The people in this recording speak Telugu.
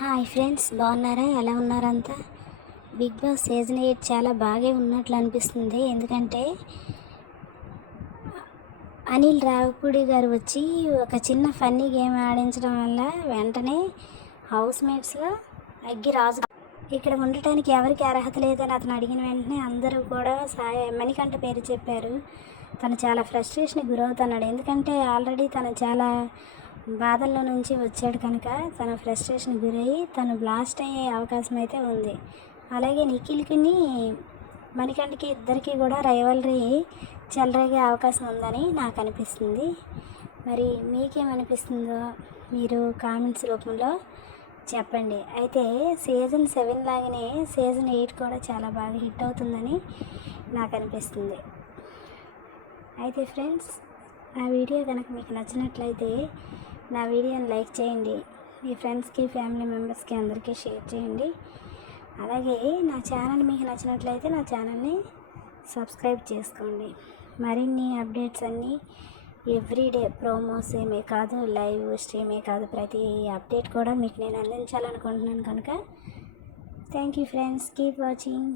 హాయ్ ఫ్రెండ్స్, బాగున్నారా? ఎలా ఉన్నారంతా? బిగ్ బాస్ సీజన్ 8 చాలా బాగా ఉన్నట్లు అనిపిస్తుంది. ఎందుకంటే అనిల్ రావిపూడి గారు వచ్చి ఒక చిన్న ఫన్నీ గేమ్ ఆడించడం వల్ల వెంటనే హౌస్ మేట్స్లో అగ్గి రాజు ఇక్కడ ఉండటానికి ఎవరికి అర్హత లేదని అతను అడిగిన వెంటనే అందరూ కూడా మణికంఠ పేరు చెప్పారు. తను చాలా ఫ్రస్ట్రేషన్కి గురవుతున్నాడు. ఎందుకంటే ఆల్రెడీ తను చాలా బాధల్లో నుంచి వచ్చాడు కనుక తన ఫ్రస్ట్రేషన్ గురయ్యి తను బ్లాస్ట్ అయ్యే అవకాశం అయితే ఉంది. అలాగే నిఖిల్కి మణికంఠకి ఇద్దరికి కూడా రైవలరీ చెలరేగే అవకాశం ఉందని నాకు అనిపిస్తుంది. మరి మీకేమనిపిస్తుందో మీరు కామెంట్స్ రూపంలో చెప్పండి. అయితే సీజన్ 7 లాగానే సీజన్ 8 కూడా చాలా బాగా హిట్ అవుతుందని నాకు అనిపిస్తుంది. అయితే ఫ్రెండ్స్, నా వీడియో కనుక మీకు నచ్చినట్లయితే నా వీడియోని లైక్ చేయండి. మీ ఫ్రెండ్స్కి, ఫ్యామిలీ మెంబర్స్కి అందరికీ షేర్ చేయండి. అలాగే నా ఛానల్ మీకు నచ్చినట్లయితే నా ఛానల్ని సబ్స్క్రైబ్ చేసుకోండి. మరిన్ని అప్డేట్స్ అన్నీ ఎవ్రీడే ప్రోమోస్ ఏమే కాదు, లైవ్ స్ట్రీమే కాదు, ప్రతి అప్డేట్ కూడా మీకు నేను అందించాలనుకుంటున్నాను కనుక thank you friends, keep watching.